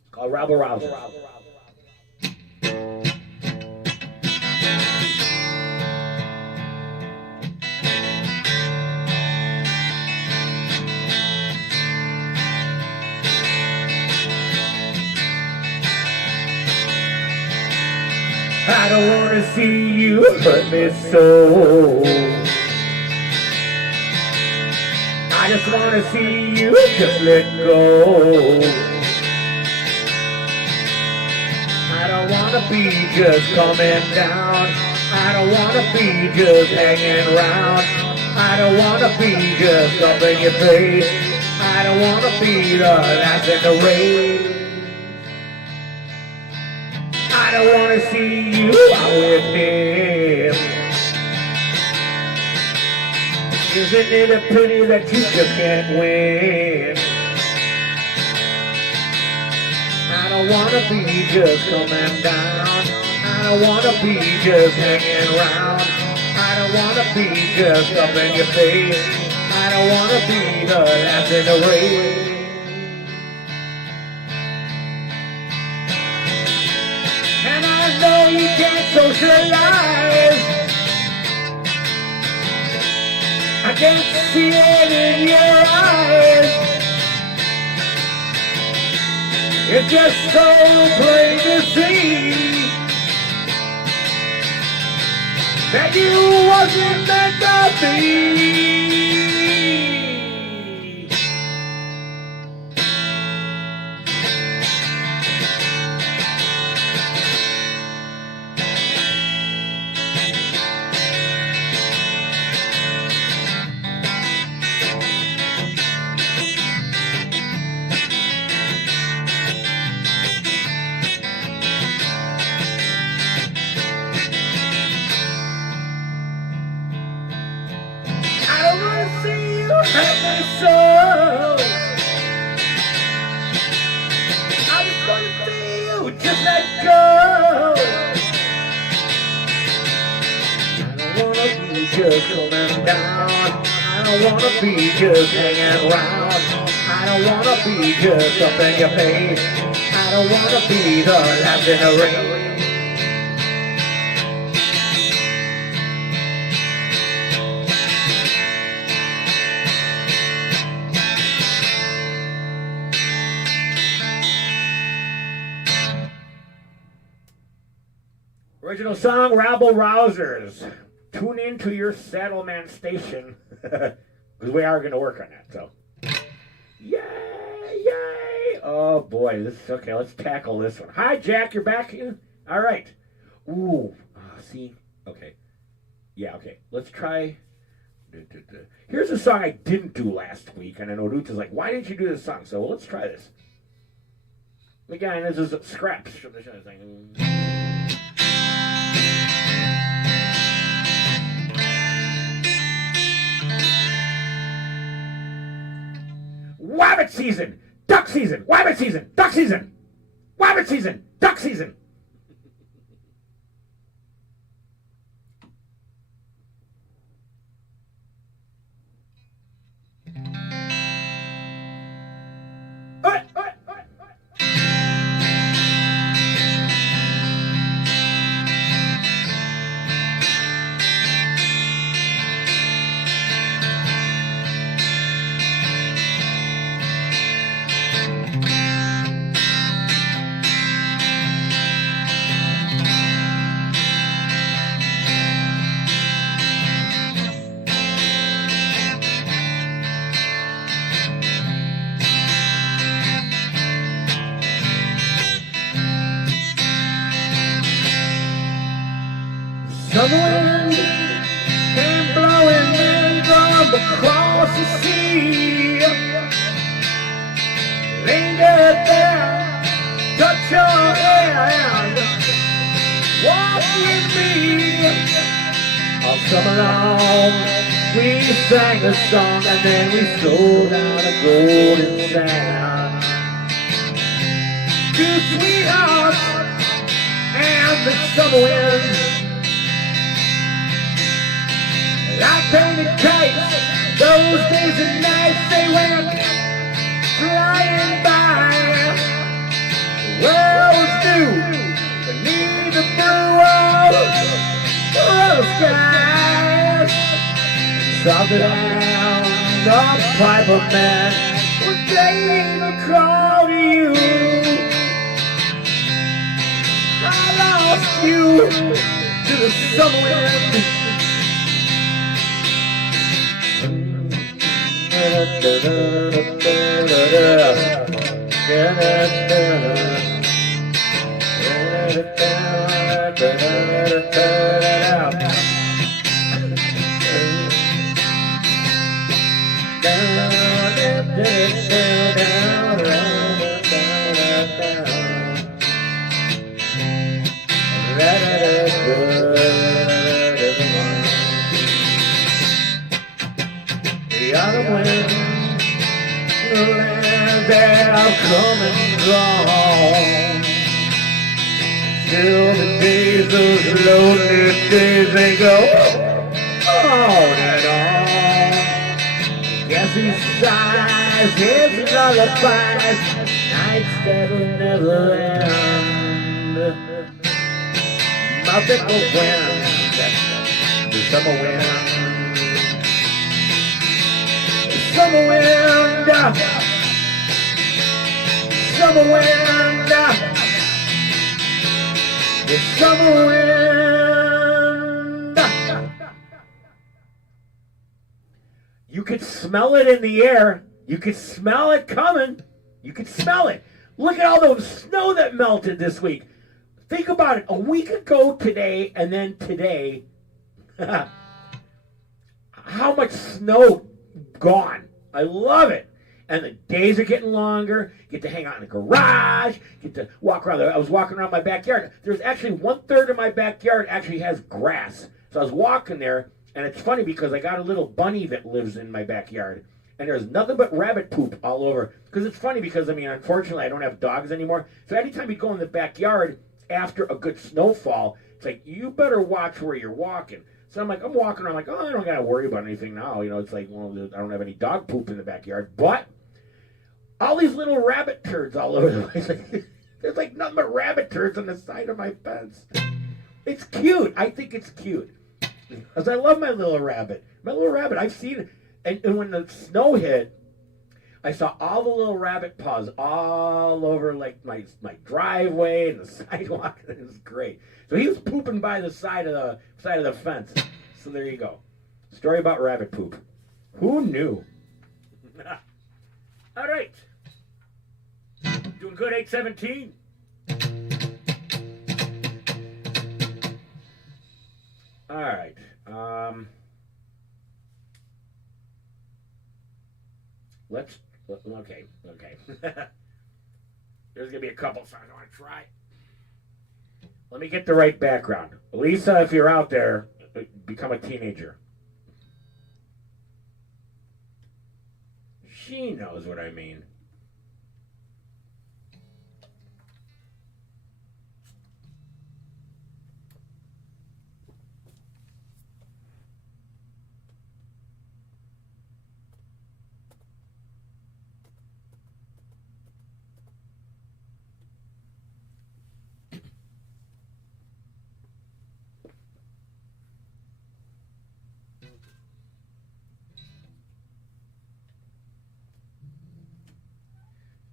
It's called Rabble Rouser. I don't want to see you hurt me so. I just want to see you just let go. I don't want to be just coming down. I don't want to be just hanging around. I don't want to be just up in your face. I don't want to be the last in the race. I don't want to see you out with him. Isn't it a pity that you just can't win? I don't want to be just coming down. I I don't wanna be just hanging around. I don't wanna be just up in your face. I don't wanna be the last in the race. And I know you can't socialize. I can't see it in your eyes. It's just so plain to see that you wasn't meant to be. Hurt my soul. I just wanna see you just let go. I don't wanna be just coming down. I don't wanna be just hanging around. I don't wanna be just up in your face. I don't wanna be the last in the race. Original song, Rabble Rousers. Tune in to your Saddleman station. Because we are going to work on that, so. Yay, yay. Oh, boy. This is okay. Let's tackle this one. Hi, Jack. You're back in? All right. Ooh. See? Okay. Yeah, okay. Let's try. Here's a song I didn't do last week. And I know Ruth is like, why didn't you do this song? So let's try this. Again, this is scraps from the show. Wabbit season, duck season, wabbit season, duck season, wabbit season, duck season. Summer wind came blowing in from across the sea. Lingered there, touch your hand, walk with me. All summer long we sang a song and then we stole down a golden sand. Two sweethearts and the summer wind, like painted kites, those days and nights they went flying by. The world was new beneath the blue of skies. Soft down the piper man was playing a call to you. I lost you to the summer wind. The autumn wind, the land that I've come and gone. till the days, those lonely days, they go on and on. Yes, he sighs his lullabies, nights that'll never end. Nothing will win, the summer wind. Summer wind, summer wind, the summer wind. You could smell it in the air. You could smell it coming. You could smell it. Look at all the snow that melted this week. Think about it. A week ago today, and then today, how much snow gone. I love it. And the days are getting longer. Get to hang out in the garage. Get to walk around. I was walking around my backyard. There's actually 1/3 of my backyard actually has grass. So I was walking there, and it's funny because I got a little bunny that lives in my backyard. And there's nothing but rabbit poop all over. Because it's funny because, I mean, unfortunately, I don't have dogs anymore. So anytime you go in the backyard after a good snowfall, it's like, you better watch where you're walking. So I'm walking around like, oh, I don't got to worry about anything now. You know, it's like, well, I don't have any dog poop in the backyard. But all these little rabbit turds all over the place. There's like nothing but rabbit turds on the side of my fence. It's cute. I think it's cute. Because I love my little rabbit. My little rabbit, I've seen it. And when the snow hit, I saw all the little rabbit paws all over like my driveway and the sidewalk. It was great. So he was pooping by the side of the fence. So there you go. Story about rabbit poop. Who knew? All right. Doing good, 817. All right. Okay. There's going to be a couple songs I want to try. Let me get the right background. Lisa, if you're out there, become a teenager. She knows what I mean.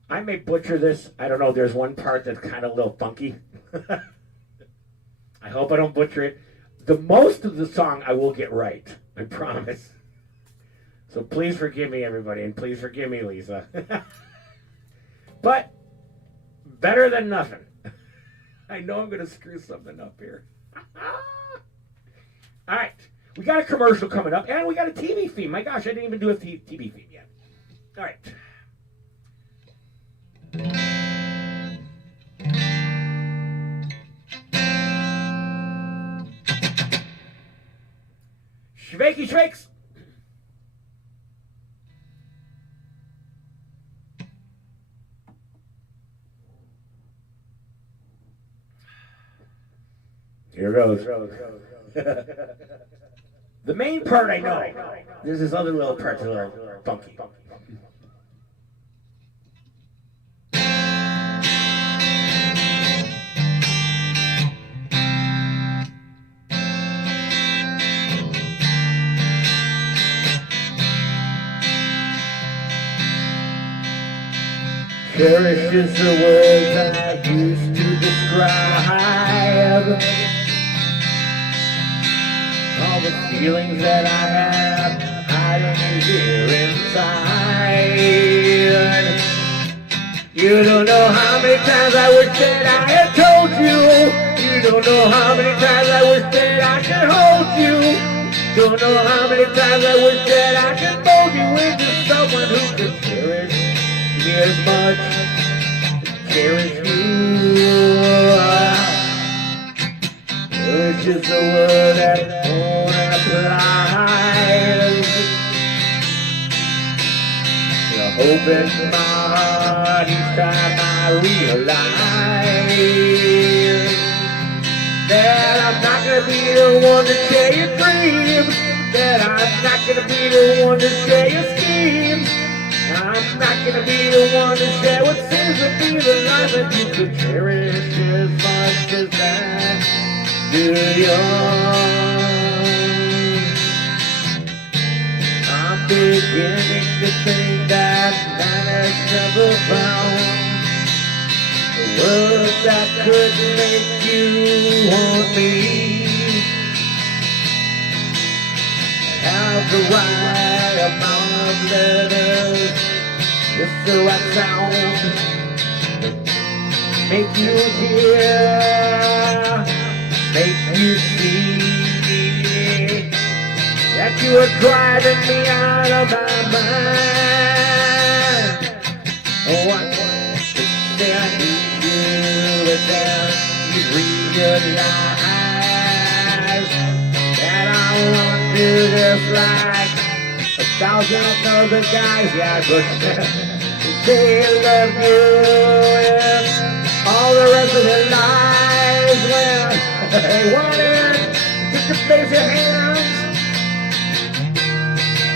I may butcher this. I don't know. There's one part that's kind of a little funky. I hope I don't butcher it. The most of the song I will get right. I promise. So please forgive me, everybody, and please forgive me, Lisa. But better than nothing. I know I'm going to screw something up here. All right. We got a commercial coming up, and we got a TV theme. My gosh, I didn't even do a TV theme yet. All right. Shvakey shakes. Here goes. The main part I know. There's this other little part that's a little funky. Cherish is the words I used to describe all the feelings that I have hiding here inside. You don't know how many times I wish that I had told you. You don't know how many times I wish that I could hold you. Don't know how many times I wish that I could mold you into someone who could cherish me as much. Cherish you. Cherish is the word that won't apply. You open my heart each time I realize That I'm not gonna be the one to share your dreams. That I'm not gonna be the one to share your schemes. I'm not gonna be the one to share what seems to be the life that you could cherish as much as I do yours. I'm beginning to think that man has never found words that could make you want me. Have the right amount of letters, just the right sound, make you hear, make you see that you are driving me out of my mind. Oh, I want to say I need you, but then you realize that I want you just like 1,000 other guys. Yeah, but they love you and all the rest of their lives. Well, they wanted just to place your hands,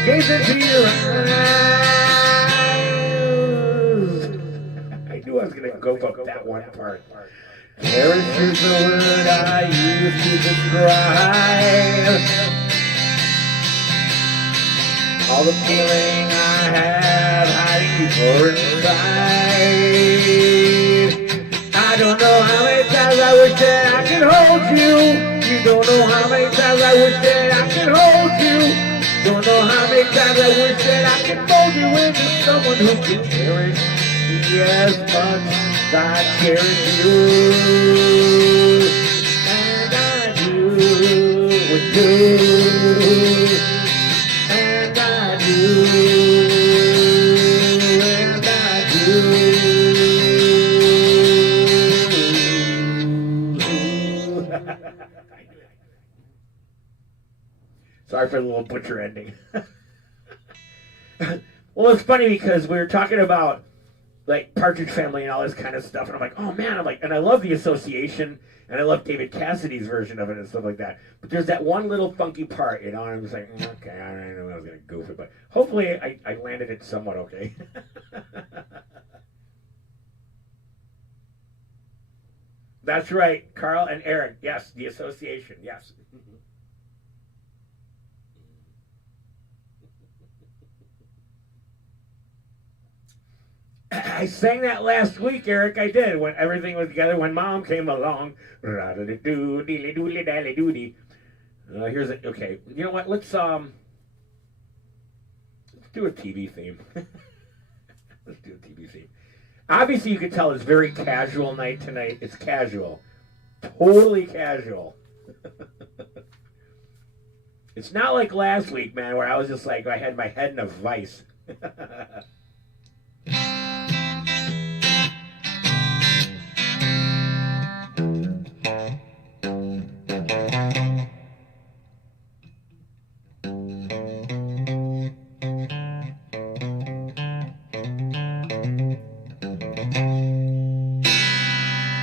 gaze into your eyes. I knew I was gonna go up that one part. Cherish is the word I use to describe all the feeling I have hiding deeper inside. I don't know how many times I wish that I could hold you. You don't know how many times I wish that I could hold you. Don't know how many times I wish that I could fold you into someone who can cherish me as much as I cherish you. And I do with you. And I do. And I do. Sorry for the little butcher ending. Well, it's funny because we were talking about like Partridge Family and all this kind of stuff, and I'm like, oh man, and I love the association, and I love David Cassidy's version of it and stuff like that. But there's that one little funky part, and I'm just like, okay, I don't know, I was gonna goof it, but hopefully I landed it somewhat okay. That's right, Carl and Eric. Yes, the association. Yes. I sang that last week, Eric. I did when everything was together. When Mom came along, here's it. Okay, you know what? Let's do a TV theme. Let's do a TV theme. Obviously, you can tell it's very casual night tonight. It's casual, totally casual. It's not like last week, man, where I was just like I had my head in a vice.